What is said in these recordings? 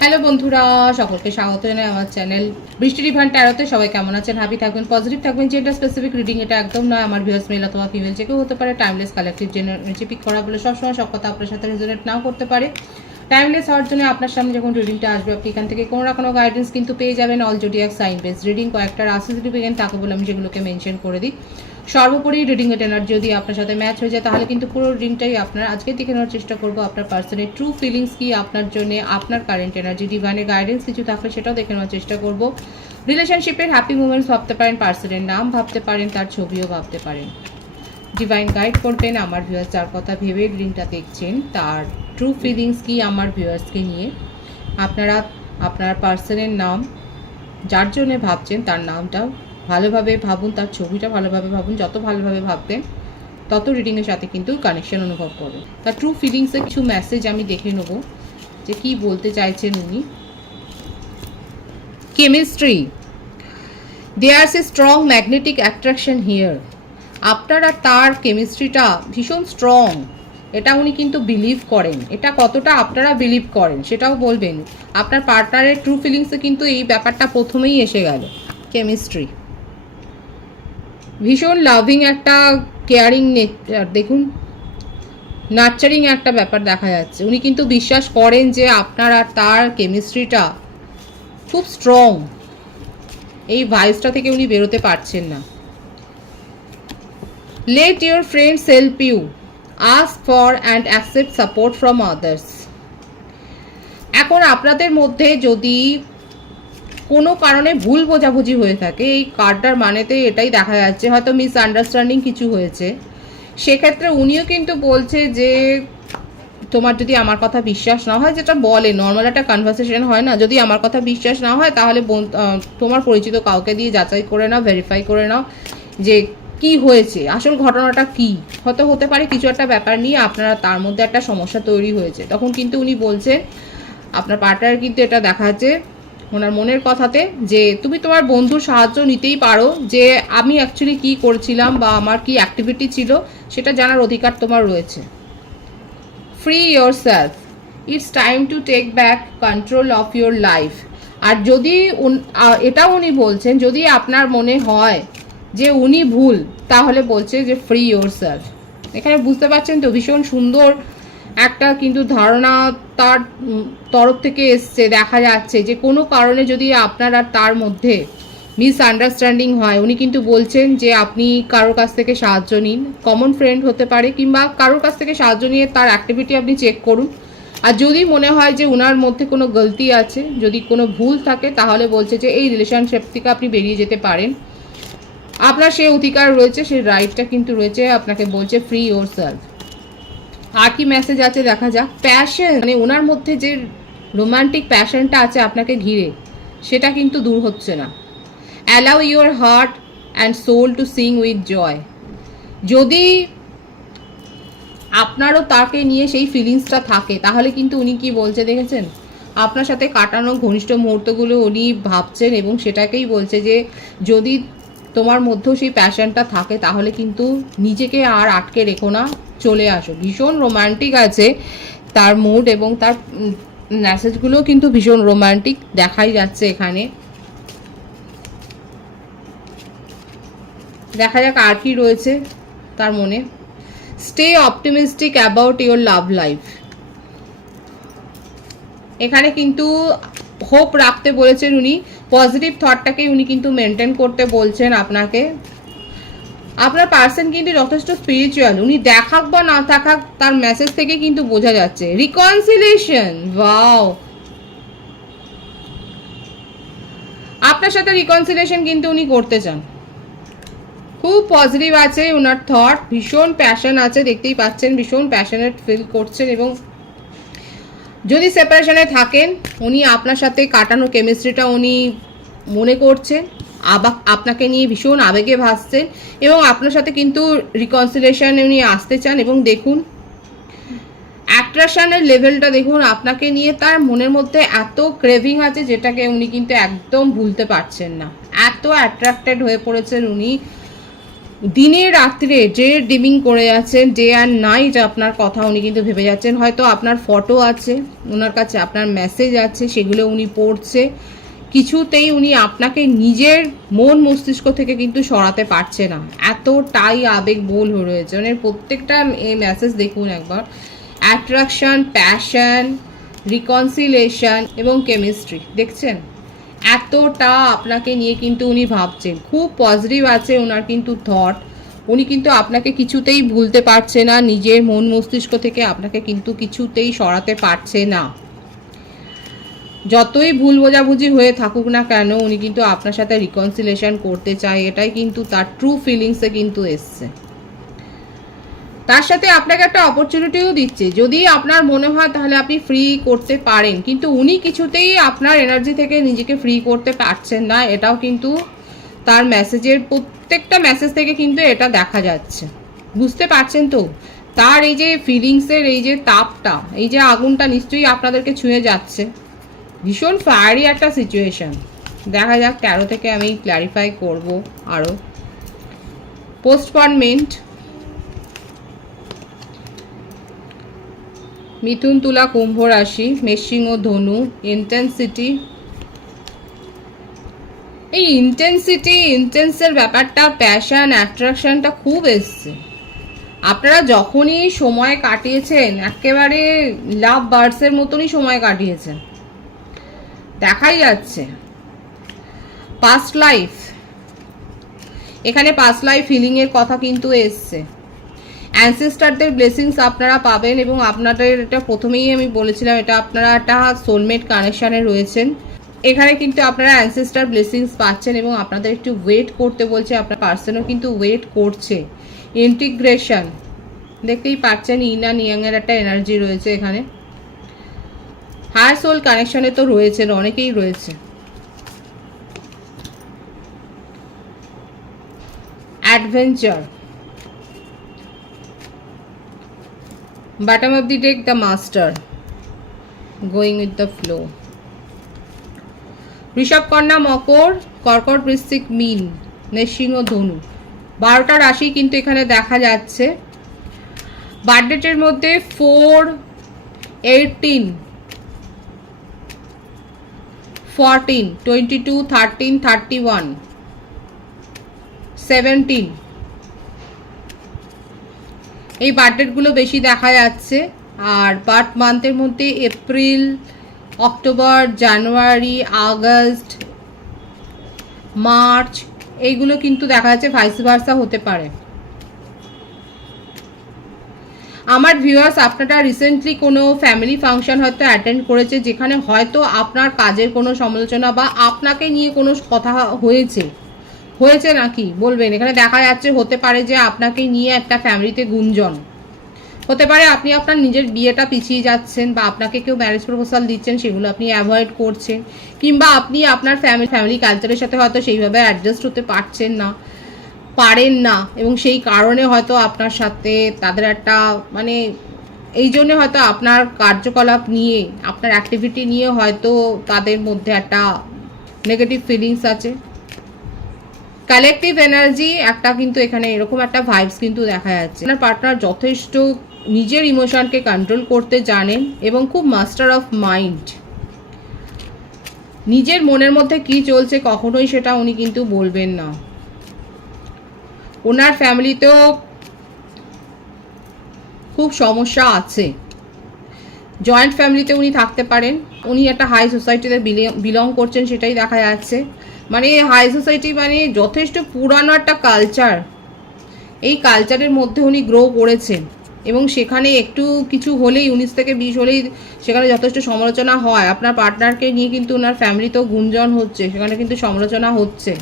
Hello বন্ধুরা, সকলকে স্বাগত জানাই আমার চ্যানেল বৃষ্টি ডিভাইন ট্যারোতে। সবাই কেমন আছেন? হ্যাপি থাকবেন, পজিটিভ থাকবেন। জেন্ডার স্পেসিফিক রিডিং এটা একদম নয়। আমার ভিউয়ার্স মেল অথবা ফিমেল যে কেউ হতে পারে। টাইমলেস কালেকটিভ জেনারেটি পিক করা বলে সবসময় সব কথা আপনার সাথে রেজোনেট নাও করতে পারে। টাইমলেস হওয়ার জন্য আপনার সামনে যখন রিডিংটা আসবে আপনি এখান থেকে কোনো না কোনো গাইডেন্স কিন্তু পেয়ে যাবেন। All zodiac sign base reading কয়েকটা রাশি সিগনিফিকেন্ট থাকে বলে আমি সেগুলোকে মেনশন করে দিই। সর্বোপরি রিডিংয়ের এনার্জি যদি আপনার সাথে ম্যাচ হয়ে যায় তাহলে কিন্তু পুরো রিডিংটাই আপনার আজকে দেখে নেওয়ার চেষ্টা করবো। আপনার পার্সনের ট্রু ফিলিংস কি, আপনার জন্য আপনার কারেন্ট এনার্জি, ডিভাইনের গাইডেন্স কিছু থাকলে সেটাও দেখে নেওয়ার চেষ্টা করবো। রিলেশনশিপের হ্যাপি মুমেন্টস ভাবতে পারেন, পার্সনের নাম ভাবতে পারেন, তার ছবিও ভাবতে পারেন। ডিভাইন গাইড করবেন আমার ভিউয়ার্স যার কথা ভেবে রিডিংটা দেখছেন তার ট্রু ফিলিংস কি আমার ভিউয়ার্সকে নিয়ে। আপনারা আপনার পার্সনের নাম যার জন্য ভাবছেন তার নামটাও ভালোভাবে ভাবুন, তার ছবিটা ভালোভাবে ভাবুন। যত ভালোভাবে ভাববেন তত রিডিংয়ের সাথে কিন্তু কানেকশন অনুভব করবেন। তার ট্রু ফিলিংসে কিছু মেসেজ আমি দেখে নেব যে কি বলতে চাইছেন উনি। Chemistry, there's a strong magnetic attraction here. আপনার আর তার কেমিস্ট্রিটা ভীষণ স্ট্রং, এটা উনি কিন্তু বিলিভ করেন। এটা কতটা আপনারা বিলিভ করেন সেটাও বলবেন। আপনার পার্টনারের ট্রু ফিলিংসে কিন্তু এই ব্যাপারটা প্রথমেই এসে গেল। কেমিস্ট্রি, ভীষণ লাভিং একটা কেয়ারিং নেচার, দেখুন নার্চারিং একটা ব্যাপার দেখা যাচ্ছে। উনি কিন্তু বিশ্বাস করেন যে আপনার আর তার কেমিস্ট্রিটা খুব স্ট্রং। এই ভাইসটা থেকে উনি বেরোতে পারছেন না। Let your friends help you, ask for and accept support from others. এখন আপনাদের মধ্যে যদি কোনো কারণে ভুল বোঝাবুঝি হয়ে থাকে, এই কার্ডটার মানেতে এটাই দেখা যাচ্ছে হয়তো মিসআন্ডারস্ট্যান্ডিং কিছু হয়েছে, সেক্ষেত্রে উনিও কিন্তু বলছে যে তোমার যদি আমার কথা বিশ্বাস না হয়, যেটা বলে নর্মাল একটা কনভারসেশন হয় না, যদি আমার কথা বিশ্বাস না হয় তাহলে তোমার পরিচিত কাউকে দিয়ে যাচাই করে নাও, ভেরিফাই করে নাও যে কি হয়েছে, আসল ঘটনাটা কি। হয়তো হতে পারে কিছু একটা ব্যাপার নিয়ে আপনারা তার মধ্যে একটা সমস্যা তৈরি হয়েছে। তখন কিন্তু উনি বলছেন আপনার পার্টনার কিন্তু এটা দেখাচ্ছে ওনার মনের কথাতে যে তুমি তোমার বন্ধুর সাহায্য নিতেই পারো, যে আমি অ্যাকচুয়ালি কি করছিলাম বা আমার কি অ্যাক্টিভিটি ছিল সেটা জানার অধিকার তোমার রয়েছে। Free yourself, it's time to take back control of your life. আর যদি এটাও উনি বলছেন যদি আপনার মনে হয় যে উনি ভুল, তাহলে বলছে যে ফ্রি ইয়োর সেলফ। এখানে বুঝতে পারছেন তো ভীষণ সুন্দর একটা কিন্তু ধারণা তার তরফ থেকে এসছে। দেখা যাচ্ছে যে কোনো কারণে যদি আপনার আর তার মধ্যে মিসআন্ডারস্ট্যান্ডিং হয়, উনি কিন্তু বলছেন যে আপনি কারোর কাছ থেকে সাহায্য নিন, কমন ফ্রেন্ড হতে পারে কিংবা কারোর কাছ থেকে সাহায্য নিয়ে তার অ্যাক্টিভিটি আপনি চেক করুন। আর যদি মনে হয় যে উনার মধ্যে কোনো গলতি আছে, যদি কোনো ভুল থাকে, তাহলে বলছে যে এই রিলেশনশিপ থেকে আপনি বেরিয়ে যেতে পারেন। আপনার সে অধিকার রয়েছে, সেই রাইটটা কিন্তু রয়েছে। আপনাকে বলছে ফ্রি ইয়োর সেলফ। আর কি মেসেজ আছে দেখা যাক। প্যাশন, মানে ওনার মধ্যে যে রোমান্টিক প্যাশনটা আছে আপনাকে ঘিরে, সেটা কিন্তু দূর হচ্ছে না। Allow your heart and soul to sing with joy. যদি আপনারও তাকে নিয়ে সেই ফিলিংসটা থাকে তাহলে কিন্তু উনি কি বলছে দেখেছেন, আপনার সাথে কাটানো ঘনিষ্ঠ মুহূর্তগুলো উনি ভাবছেন এবং সেটাকেই বলছে যে যদি তোমার মধ্যেও সেই প্যাশনটা থাকে তাহলে কিন্তু নিজেকে আর আটকে রেখো না, চলে আসো। ভীষণ রোমান্টিক আছে তার মুড এবং তার মেসেজগুলো কিন্তু ভীষণ রোমান্টিক দেখাই যাচ্ছে এখানে। দেখা যাক আর কি রয়েছে তার মনে। Stay optimistic about your love life. এখানে কিন্তু হোপ রাখতে বলেছেন উনি, পজিটিভ থটটাকে উনি কিন্তু মেনটেন করতে বলছেন আপনাকে। আপনার পার্সন কিন্তু যথেষ্ট স্পিরিচুয়াল, উনি দেখাক বা না থাকাক তার মেসেজ থেকে কিন্তু বোঝা যাচ্ছে। রিকনসিলিয়েশন, ওয়াও, আপনার সাথে রিকনসিলিয়েশন কিন্তু উনি করতে চান। খুব পজিটিভ আছে ওনার থট, ভীষণ প্যাশন আছে, দেখতেই পাচ্ছেন ভীষণ প্যাশনেট ফিল করছেন। এবং যদি সেপারেশনে থাকেন উনি আপনার সাথে কাটানো কেমিস্ট্রিটা উনি মনে করছেন, আপনাকে নিয়ে ভীষণ আবেগে ভাসছেন এবং আপনার সাথে কিন্তু রিকনসিলিয়েশনে উনি আসতে চান। এবং দেখুন অ্যাট্রাকশনের লেভেলটা দেখুন, আপনাকে নিয়ে তার মনের মধ্যে এত ক্রেভিং আছে যেটাকে উনি কিন্তু একদম ভুলতে পারছেন না। এত অ্যাট্রাক্টেড হয়ে পড়েছেন উনি দিনে রাত্রে যে ডিমিং করে যাচ্ছেন, ডে অ্যান্ড নাইট আপনার কথা উনি কিন্তু ভেবে যাচ্ছেন। হয়তো আপনার ফটো আছে ওনার কাছে, আপনার মেসেজ আছে, সেগুলো উনি পড়ছে। কিছুতেই উনি আপনাকে নিজের মন মস্তিষ্ক থেকে কিন্তু সরাতে পারছে না, এতটাই আবেগবহুল হয়ে রয়েছে। মানে প্রত্যেকটা এই মেসেজ দেখুন একবার, অ্যাট্রাকশন, প্যাশন, রিকনসিলেশন এবং কেমিস্ট্রি, দেখছেন এতটা আপনাকে নিয়ে কিন্তু উনি ভাবছেন। খুব পজিটিভ আছে ওনার কিন্তু থট। উনি কিন্তু আপনাকে কিছুতেই ভুলতে পারছে না, নিজের মন মস্তিষ্ক থেকে আপনাকে কিন্তু কিছুতেই সরাতে পারছে না। যতই ভুল বোঝাবুঝি হয়ে থাকুক না কেন, উনি কিন্তু আপনার সাথে রিকনসিলেশন করতে চায়, এটাই কিন্তু তার ট্রু ফিলিংসে কিন্তু এসছে। তার সাথে আপনাকে একটা অপরচুনিটিও দিচ্ছে, যদি আপনার মনে হয় তাহলে আপনি ফ্রি করতে পারেন, কিন্তু উনি কিছুতেই আপনার এনার্জি থেকে নিজেকে ফ্রি করতে পারছেন না। এটাও কিন্তু তার মেসেজের প্রত্যেকটা মেসেজ থেকে কিন্তু এটা দেখা যাচ্ছে। বুঝতে পারছেন তো? তার এই যে ফিলিংসের এই যে তাপটা, এই যে আগুনটা নিশ্চয়ই আপনাদেরকে ছুঁয়ে যাচ্ছে। ভীষণ ফায়ারি একটা সিচুয়েশন। দেখা যাক ট্যারো থেকে আমি ক্ল্যারিফাই করব আরও। পোস্টপনমেন্ট, মিথুন, তুলা, কুম্ভ রাশি, মেষিং ও ধনু। ইন্টেন্সিটি, এই ইন্টেন্সের ব্যাপারটা, প্যাশন, অ্যাট্রাকশনটা খুব এসছে। আপনারা যখনই সময় কাটিয়েছেন একেবারে লাভ বার্ডসের মতনই সময় কাটিয়েছেন, দেখাই যাচ্ছে। পাস্ট লাইফ, এখানে পাস্ট লাইফ হিলিংয়ের কথা কিন্তু এসছে। অ্যানসেস্টারদের ব্লেসিংস আপনারা পাবেন, এবং আপনাদের এটা প্রথমেই আমি বলেছিলাম, এটা আপনারা একটা সোলমেট কানেকশানে রয়েছেন। এখানে কিন্তু আপনারা অ্যানসেস্টার ব্লেসিংস পাচ্ছেন এবং আপনাদের একটু ওয়েট করতে বলছে, আপনার পার্সনও কিন্তু ওয়েট করছে। ইন্টিগ্রেশন, দেখতেই পাচ্ছেন ইন অ্যান্ড ইয়াংয়ের একটা এনার্জি রয়েছে এখানে। হায়ার সোল কানেকশনে তো রয়েছেন, অনেকেই রয়েছে। Adventure, bottom of the deck the master, going with the flow. Rishabh, কন্যা, মকর, কর্কট, বৃশ্চিক, মীন, মেষিং ও ধনু, 12টা রাশি কিন্তু এখানে দেখা যাচ্ছে। বার্থডেটের মধ্যে 4, 18, 14, 22, 13, 31, 17, এই বার্থডেটগুলো বেশি দেখা যাচ্ছে। আর বার্থ মান্থের মধ্যে এপ্রিল, অক্টোবর, জানুয়ারি, আগস্ট, মার্চ, এইগুলো কিন্তু দেখা যাচ্ছে। ভাইস ভার্সা হতে পারে। আমার ভিউয়ার্স, আপনারা রিসেন্টলি কোনো ফ্যামিলি ফাংশন হয়তো অ্যাটেন্ড করেছে, যেখানে হয়তো আপনার কাজের কোনো সমালোচনা বা আপনাকে নিয়ে কোনো কথা হয়েছে নাকি বলবেন। এখানে দেখা যাচ্ছে হতে পারে যে আপনাকে নিয়ে একটা ফ্যামিলিতে গুঞ্জন হতে পারে, আপনি আপনার নিজের বিয়েটা পিছিয়ে যাচ্ছেন, বা আপনাকে কেউ ম্যারেজ প্রপোজাল দিচ্ছেন, সেগুলো আপনি অ্যাভয়েড করছেন, কিংবা আপনি আপনার ফ্যামিলি কালচারের সাথে হয়তো সেইভাবে অ্যাডজাস্ট হতে পারেন না, এবং সেই কারণে হয়তো আপনার সাথে তাদের একটা মানে এই জন্য হয়তো আপনার কার্যকলাপ নিয়ে, আপনার অ্যাক্টিভিটি নিয়ে হয়তো তাদের মধ্যে একটা নেগেটিভ ফিলিংস আছে। কালেকটিভ এনার্জি একটা কিন্তু এখানে এরকম একটা ভাইবস কিন্তু দেখা যাচ্ছে। আপনার পার্টনার যথেষ্ট নিজের ইমোশনকে কন্ট্রোল করতে জানেন এবং খুব মাস্টার অফ মাইন্ড। নিজের মনের মধ্যে কি চলছে কখনোই সেটা উনি কিন্তু বলবেন না। ওনার ফ্যামিলিতেও খুব সমস্যা আছে। জয়েন্ট ফ্যামিলিতে উনি থাকতে পারেন, উনি একটা হাই সোসাইটিতে বিলং করছেন, সেটাই দেখা যাচ্ছে। মানে হাই সোসাইটি মানে যথেষ্ট পুরানো একটা কালচার, এই কালচারের মধ্যে উনি গ্রো করেছেন, এবং সেখানে একটু কিছু হলেই 19 থেকে 20 হলেই সেখানে যথেষ্ট সমালোচনা হয়। আপনার পার্টনারকে নিয়ে কিন্তু ওনার ফ্যামিলিতেও গুঞ্জন হচ্ছে, সেখানে কিন্তু সমালোচনা হচ্ছে,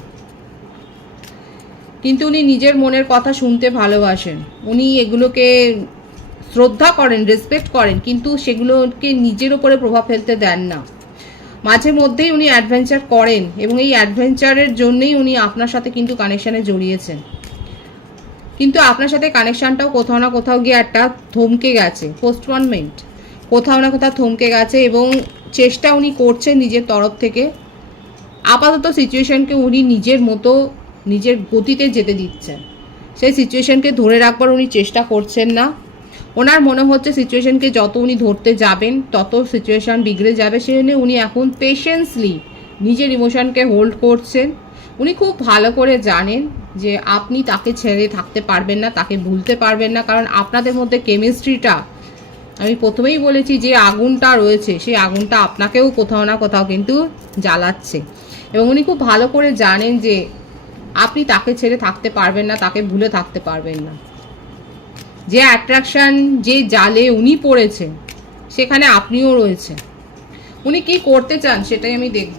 কিন্তু উনি নিজের মনের কথা শুনতে ভালোবাসেন। উনি এগুলোকে শ্রদ্ধা করেন, রেসপেক্ট করেন, কিন্তু সেগুলোকে নিজের ওপরে প্রভাব ফেলতে দেন না। মাঝে মধ্যেই উনি অ্যাডভেঞ্চার করেন, এবং এই অ্যাডভেঞ্চারের জন্যই উনি আপনার সাথে কিন্তু কানেকশানে জড়িয়েছেন। কিন্তু আপনার সাথে কানেকশানটাও কোথাও না কোথাও গিয়ে একটা থমকে গেছে। পোস্টপনমেন্ট, কোথাও না কোথাও থমকে গেছে, এবং চেষ্টা উনি করছেন নিজের তরফ থেকে। আপাতত সিচুয়েশনকে উনি নিজের মতো নিজের গতিতে যেতে দিচ্ছেন, সেই সিচুয়েশনকে ধরে রাখবার উনি চেষ্টা করছেন না। ওনার মনে হচ্ছে সিচুয়েশনকে যত উনি ধরতে যাবেন তত সিচুয়েশন বিগড়ে যাবে, সেজন্য উনি এখন পেশেন্সলি নিজের ইমোশনকে হোল্ড করছেন। উনি খুব ভালো করে জানেন যে আপনি তাকে ছেড়ে থাকতে পারবেন না, তাকে ভুলতে পারবেন না, কারণ আপনাদের মধ্যে কেমিস্ট্রিটা, আমি প্রথমেই বলেছি যে আগুনটা রয়েছে সেই আগুনটা আপনাকেও কোথাও না কোথাও কিন্তু জ্বালাচ্ছে। এবং উনি খুব ভালো করে জানেন যে আপনি তাকে ছেড়ে থাকতে পারবেন না, তাকে ভুলে থাকতে পারবেন না। যে অ্যাট্রাকশন, যে জালে উনি পড়েছেন সেখানে আপনিও রয়েছেন। উনি কি করতে চান সেটাই আমি দেখব।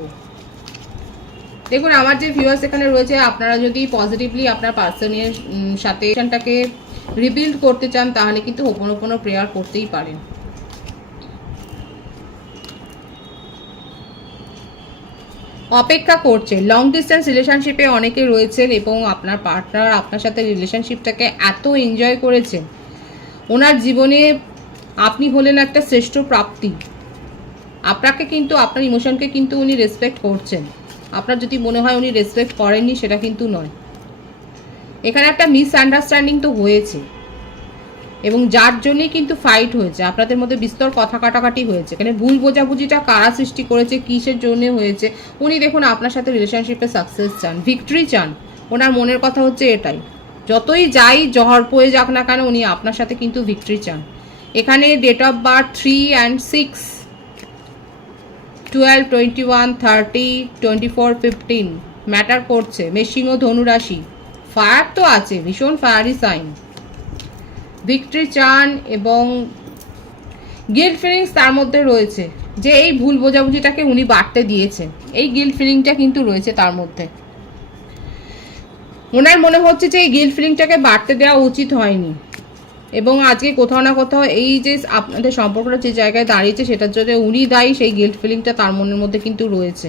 দেখুন আমার যে ভিউয়ার্স এখানে রয়েছে, আপনারা যদি পজিটিভলি আপনার পার্সনের সাথে সেটাকে রিবিল্ড করতে চান তাহলে কিন্তু হোপোনোপোনো প্রেয়ার করতেই পারেন। অপেক্ষা করছে, লং ডিস্টেন্স রিলেশনশিপে অনেকে রয়েছেন এবং আপনার পার্টনার আপনার সাথে রিলেশনশিপটাকে এত এনজয় করেছেন, ওনার জীবনে আপনি হলেন একটা শ্রেষ্ঠ প্রাপ্তি। আপনাকে কিন্তু আপনার ইমোশনকে কিন্তু উনি রেসপেক্ট করছেন। আপনার যদি মনে হয় উনি রেসপেক্ট করেননি সেটা কিন্তু নয়। এখানে একটা মিসআন্ডারস্ট্যান্ডিং তো হয়েছে এবং যার জন্যই কিন্তু ফাইট হয়েছে, আপনাদের মধ্যে বিস্তর কথা কাটাকাটি হয়েছে। এখানে ভুল বোঝাবুঝিটা কারা সৃষ্টি করেছে, কিসের জন্য হয়েছে, উনি দেখুন আপনার সাথে রিলেশনশিপে সাকসেস চান, ভিক্টরি চান। ওনার মনের কথা হচ্ছে এটাই, যতই যাই জহর পয়ে যাক না কেন উনি আপনার সাথে কিন্তু ভিক্টরি চান। এখানে date of birth 3 and 6, 12, 21, 30, 24, 15 matter করছে। মেষিং ও ধনুরাশি, ফায়ার তো আছে, ভীষণ ফায়ারি সাইন। ভিক্টরি চান এবং গিল্ট ফিলিংস তার মধ্যে রয়েছে যে এই ভুল বোঝাবুঝিটাকে উনি বাড়তে দিয়েছেন, এই গিল্ট ফিলিংটা কিন্তু রয়েছে তার মধ্যে। ওনার মনে হচ্ছে যে এই গিল্ট ফিলিংটাকে বাড়তে দেওয়া উচিত হয়নি এবং আজকে কোথাও না কোথাও এই যে আপনাদের সম্পর্কটা যে জায়গায় দাঁড়িয়েছে সেটার জন্য উনি দায়ী, সেই গিল্ট ফিলিংটা তার মনের মধ্যে কিন্তু রয়েছে।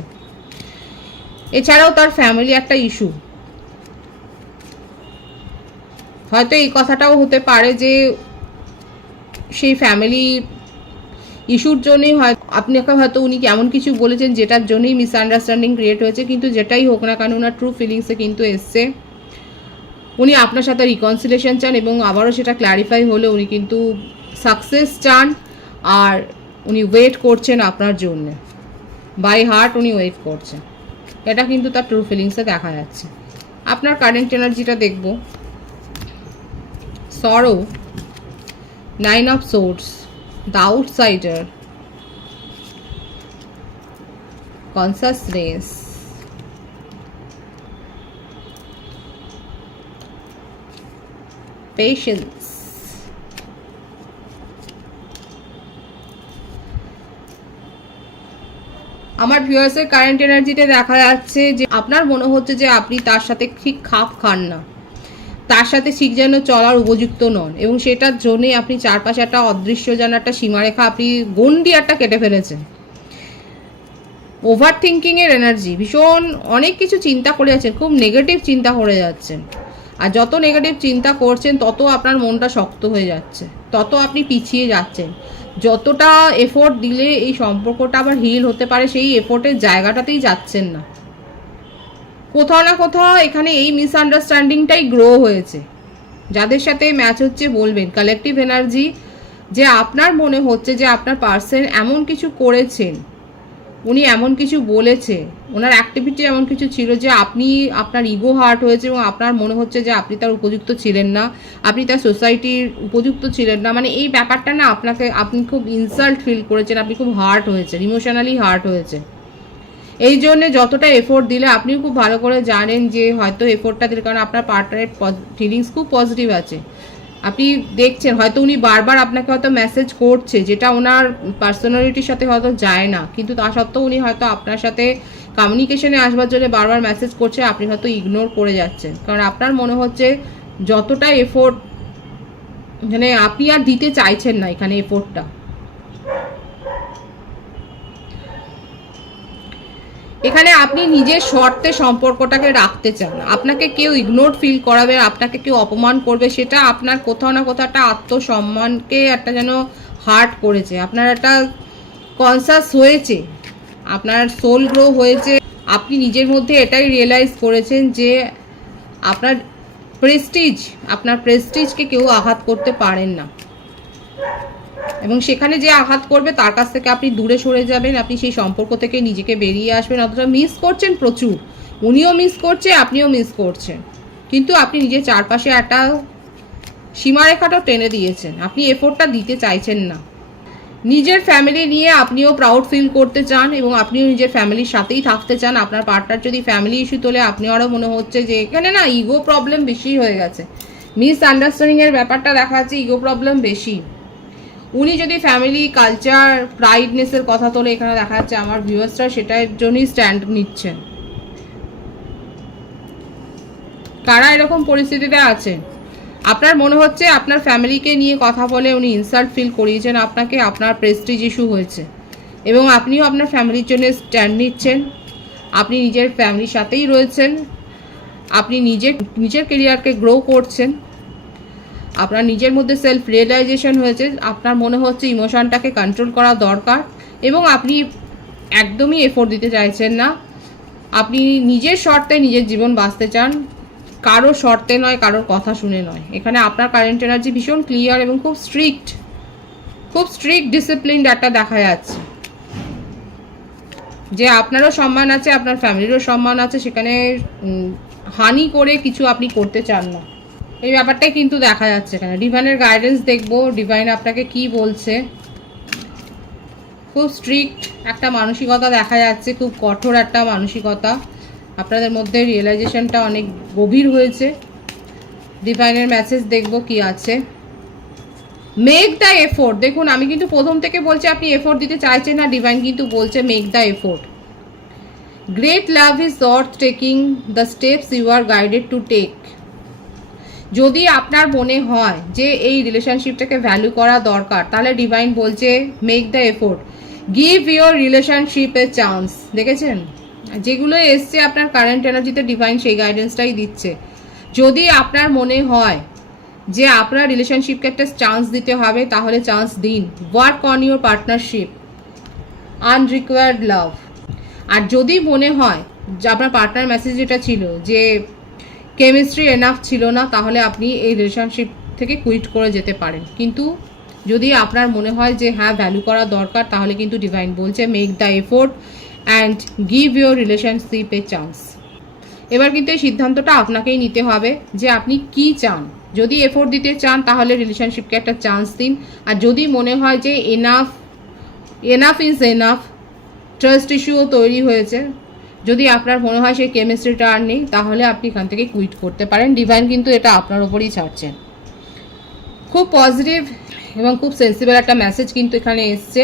এছাড়াও তার ফ্যামিলি একটা ইস্যু, হয়তো এই কথাটাও হতে পারে যে সেই ফ্যামিলি ইস্যুর জন্যই হয়তো আপনাকে হয়তো উনি কেমন কিছু বলেছেন যেটার জন্যই মিসআন্ডারস্ট্যান্ডিং ক্রিয়েট হয়েছে। কিন্তু যেটাই হোক না কেন ওনার ট্রু ফিলিংসে কিন্তু এসছে, উনি আপনার সাথে রিকনসিলেশন চান এবং আবারও সেটা ক্ল্যারিফাই হলে উনি কিন্তু সাকসেস চান। আর উনি ওয়েট করছেন আপনার জন্য, বাই হার্ট উনি ওয়েট করছেন। এটা কিন্তু তার ট্রু ফিলিংসে দেখা যাচ্ছে। আপনার কারেন্ট এনার্জিটা দেখব। সরো, 9 of swords, the outsider, consciousness, patience, আমার ভিউয়ার্সের কারেন্ট এনার্জিতে দেখা যাচ্ছে যে আপনার মনে হচ্ছে যে আপনি তার সাথে ঠিক খাপ খান না, তার সাথে ঠিক যেন চলার উপযুক্ত নন এবং সেটার জন্যই আপনি চারপাশে একটা অদৃশ্য যেন একটা সীমারেখা, আপনি গন্ডি একটা কেটে ফেলেছেন। ওভার থিঙ্কিংয়ের এনার্জি, ভীষণ অনেক কিছু চিন্তা করে যাচ্ছেন, খুব নেগেটিভ চিন্তা করে যাচ্ছেন। আর যত নেগেটিভ চিন্তা করছেন তত আপনার মনটা শক্ত হয়ে যাচ্ছে, তত আপনি পিছিয়ে যাচ্ছেন। যতটা এফোর্ট দিলে এই সম্পর্কটা আবার হিল হতে পারে সেই এফোর্টের জায়গাটাতেই যাচ্ছেন না। কোথাও না কোথাও এখানে এই মিসআন্ডারস্ট্যান্ডিংটাই গ্রো হয়েছে। যাদের সাথে ম্যাচ হচ্ছে বলবেন, কালেকটিভ এনার্জি, যে আপনার মনে হচ্ছে যে আপনার পার্সন এমন কিছু করেছেন, উনি এমন কিছু বলেছে, ওনার অ্যাক্টিভিটি এমন কিছু ছিল যে আপনি আপনার ইগো হার্ট হয়েছে এবং আপনার মনে হচ্ছে যে আপনি তার উপযুক্ত ছিলেন না, আপনি তার সোসাইটির উপযুক্ত ছিলেন না। মানে এই ব্যাপারটা না আপনি খুব ইনসাল্ট ফিল করেছেন, আপনি খুব হার্ট হয়েছেন, ইমোশনালি হার্ট হয়েছে। এই জন্যে যতটা এফোর্ট দিলে আপনিও খুব ভালো করে জানেন যে হয়তো এফোর্টটা দিলে, কারণ আপনার পার্টনারের ফিলিংস খুব পজিটিভ আছে। আপনি দেখছেন হয়তো উনি বারবার আপনাকে হয়তো মেসেজ করছে যেটা ওনার পার্সোনালিটির সাথে হয়তো যায় না, কিন্তু তা সত্ত্বেও উনি হয়তো আপনার সাথে কমিউনিকেশনে আসবার জন্য বারবার মেসেজ করছে, আপনি হয়তো ইগনোর করে যাচ্ছেন। কারণ আপনার মনে হচ্ছে যতটা এফোর্ট মানে আপনি আর দিতে চাইছেন না এখানে এফোর্টটা। এখানে আপনি নিজের শর্তে সম্পর্কটাকে রাখতে চান, আপনাকে কেউ ইগনোর ফিল করাবে, আপনাকে কেউ অপমান করবে, সেটা আপনার কোথাও না কোথাও একটা আত্মসম্মানকে একটা যেন হার্ট করেছে। আপনার একটা কনসাস হয়েছে, আপনার সোল গ্রো হয়েছে, আপনি নিজের মধ্যে এটাই রিয়েলাইজ করেছেন যে আপনার প্রেস্টিজ, আপনার প্রেস্টিজকে কেউ আঘাত করতে পারেন না, এবং সেখানে যে আঘাত করবে তার কাছ থেকে আপনি দূরে সরে যাবেন, আপনি সেই সম্পর্ক থেকে নিজেকে বেরিয়ে আসবেন। অথচ মিস করছেন প্রচুর, উনিও মিস করছে, আপনিও মিস করছেন, কিন্তু আপনি নিজের চারপাশে একটা সীমারেখাটাও টেনে দিয়েছেন, আপনি এফোর্টটা দিতে চাইছেন না। নিজের ফ্যামিলি নিয়ে আপনিও প্রাউড ফিল করতে চান এবং আপনিও নিজের ফ্যামিলির সাথেই থাকতে চান। আপনার পার্টনার যদি ফ্যামিলি ইস্যু তোলে, আপনি আরও মনে হচ্ছে যে এখানে না ইগো প্রবলেম বেশি হয়ে গেছে, মিস আন্ডারস্ট্যান্ডিংয়ের ব্যাপারটা দেখা যাচ্ছে, ইগো প্রবলেম বেশি। উনি যদি ফ্যামিলি কালচার প্রাইডনেসের কথা তোলে, এখানে দেখা যাচ্ছে আমার ভিউয়ার্সরা সেটার জন্যই স্ট্যান্ড নিচ্ছেন। কারা এরকম পরিস্থিতিতে আছে? আপনার মনে হচ্ছে আপনার ফ্যামিলিকে নিয়ে কথা বলে উনি ইনসাল্ট ফিল করিয়েছেন আপনাকে, আপনার প্রেস্টিজ ইস্যু হয়েছে এবং আপনিও আপনার ফ্যামিলির জন্য স্ট্যান্ড নিচ্ছেন। আপনি নিজের ফ্যামিলির সাথেই রয়েছেন, আপনি নিজের কেরিয়ারকে গ্রো করছেন, আপনার নিজের মধ্যে সেলফ রিয়েলাইজেশন হয়েছে, আপনার মনে হচ্ছে ইমোশনটাকে কন্ট্রোল করা দরকার এবং আপনি একদমই এফোর্ট দিতে চাইছেন না। আপনি নিজের শর্তে নিজের জীবন বাঁচতে চান, কারো শর্তে নয়, কারোর কথা শুনে নয়। এখানে আপনার কারেন্ট এনার্জি ভীষণ ক্লিয়ার এবং খুব স্ট্রিক্ট ডিসিপ্লিনড একটা দেখা যাচ্ছে, যে আপনারও সম্মান আছে, আপনার ফ্যামিলিরও সম্মান আছে, সেখানে হানি করে কিছু আপনি করতে চান না, এই ব্যাপারটাই কিন্তু দেখা যাচ্ছে। এখানে ডিভাইনের গাইডেন্স দেখবো, ডিভাইন আপনাকে কি বলছে। খুব স্ট্রিক্ট একটা মানসিকতা দেখা যাচ্ছে, খুব কঠোর একটা মানসিকতা, আপনাদের মধ্যে রিয়েলাইজেশনটা অনেক গভীর হয়েছে। ডিভাইনের মেসেজ দেখবো কি আছে। মেক দ্য এফোর্ট, দেখুন আমি কিন্তু প্রথম থেকে বলছি আপনি এফোর্ট দিতে চাইছেন না, ডিভাইন কিন্তু বলছে make the effort. Great love is worth taking the steps you are guided to take. যদি আপনার মনে হয় যে এই রিলেশনশিপটাকে ভ্যালু করা দরকার, তাহলে ডিভাইন বলছে make the effort, give your relationship A chance. দেখেছেন যেগুলো এসছে আপনার কারেন্ট এনার্জিতে, ডিভাইন সেই গাইডেন্সটাই দিচ্ছে। যদি আপনার মনে হয় যে আপনার রিলেশনশিপকে একটা চান্স দিতে হবে, তাহলে চান্স দিন। ওয়ার্ক অন ইউর পার্টনারশিপ, আনরিকোয়ার্ড লাভ। আর যদি মনে হয় যে আপনার পার্টনার মেসেজ যেটা ছিল যে কেমিস্ট্রি এনাফ ছিল না, তাহলে আপনি এই রিলেশনশিপ থেকে কুইট করে যেতে পারেন। কিন্তু যদি আপনার মনে হয় যে হ্যাঁ ভ্যালু করা দরকার, তাহলে কিন্তু ডিভাইন বলছে make the effort and give your relationship A chance. এবার কিন্তু এই সিদ্ধান্তটা আপনাকেই নিতে হবে যে আপনি কি চান। যদি এফোর্ট দিতে চান তাহলে রিলেশনশিপকে একটা চান্স দিন, আর যদি মনে হয় যে এনাফ ইজ এনাফ, ট্রাস্ট ইস্যুও তৈরি হয়েছে, যদি আপনার মনে হয় সেই কেমিস্ট্রিটা আর নেই, তাহলে আপনি এখান থেকে কুইট করতে পারেন। ডিভাইন কিন্তু এটা আপনার ওপরই ছাড়ছেন। খুব পজিটিভ এবং খুব সেন্সিবল একটা মেসেজ কিন্তু এখানে এসছে,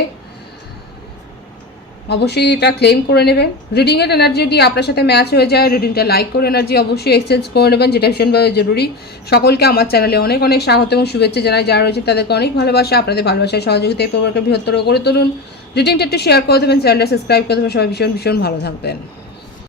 অবশ্যই এটা ক্লেম করে নেবেন। রিডিংয়ের এনার্জি যদি আপনার সাথে ম্যাচ হয়ে যায়, রিডিংটা লাইক করে এনার্জি অবশ্যই এক্সচেঞ্জ করে নেবেন, যেটা ভীষণভাবে জরুরি। সকলকে আমার চ্যানেলে অনেক অনেক স্বাগত এবং শুভেচ্ছা জানাই। যারা রয়েছে তাদেরকে অনেক ভালোবাসা, আপনাদের ভালোবাসায় সহযোগিতায় পরিবারকে বৃহত্তর করে তুলুন। রিডিংটা একটু শেয়ার করে দেবেন, চ্যানেলটা সাবস্ক্রাইব করে দেবেন। সবাই ভীষণ ভীষণ ভালো থাকবেন।